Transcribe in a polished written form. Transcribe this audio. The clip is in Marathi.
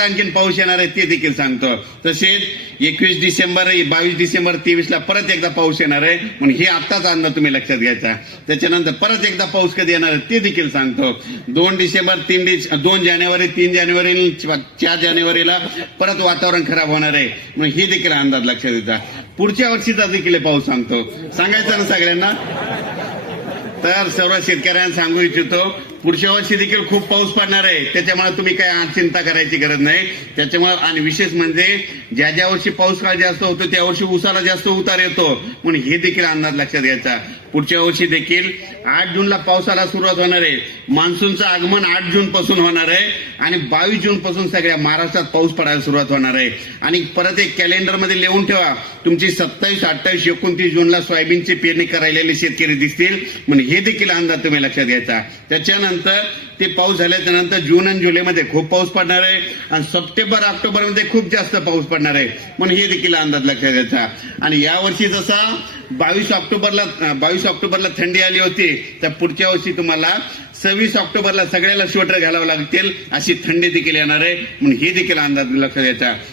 परत आणखीन पाऊस येणार आहे ते देखील सांगतो. तसेच 21 डिसेंबर 22 डिसेंबर 23 ला परत एकदा पाऊस येणार आहे, म्हणून हे आत्ताच अंदाज तुम्ही लक्षात घ्यायचा. त्याच्यानंतर परत एकदा पाऊस कधी येणार आहे ते देखील सांगतो. 2 डिसेंबर 2 जानेवारी 3 जानेवारी 4 जानेवारीला परत वातावरण खराब होणार आहे, म्हणून हे देखील अंदाज लक्षात घ्यायचा. पुढच्या वर्षीचा देखील पाऊस सांगतो. सांगायचं ना सगळ्यांना. तर सर्व शेतकऱ्यांना सांगू इच्छितो, पुढच्या वर्षी देखील खूप पाऊस पडणार आहे, त्याच्यामुळे तुम्ही काही चिंता करायची गरज नाही. त्याच्यामुळे आणि विशेष म्हणजे ज्या वर्षी पाऊस काळ जास्त होतो त्या वर्षी ऊसाला जास्त उतार येतो, म्हणून हे देखील अंदाज लक्षात घ्यायचा. पुढच्या वर्षी देखील 8 जूनला पावसाला सुरुवात होणार आहे. मान्सूनचं आगमन 8 जून पासून होणार आहे आणि 22 जून पासून सगळ्या महाराष्ट्रात पाऊस पडायला सुरुवात होणार आहे. आणि परत एक कॅलेंडरमध्ये लिहून ठेवा, तुमची 27, 28, 29 जूनला सोयाबीनची पेरणी करायलेले शेतकरी दिसतील, म्हणून हे देखील अंदाज तुम्ही लक्षात घ्यायचा. त्याच्यानंतर ते पाऊस झाल्याच्या नंतर जून आणि जुलैमध्ये खूप पाऊस पडणार आहे आणि सप्टेंबर ऑक्टोबरमध्ये खूप जास्त पाऊस पडणार आहे, म्हणून हे देखील अंदाज लक्षात घ्यायचा. आणि यावर्षी जसा 22 ऑक्टोबरला थंडी आली होती, तर पुढच्या वर्षी तुम्हाला 26 ऑक्टोबरला सगळ्याला स्वेटर घालावं लागतील, अशी थंडी देखील येणार आहे, म्हणून हे देखील अंदाज लक्षात घ्यायचा.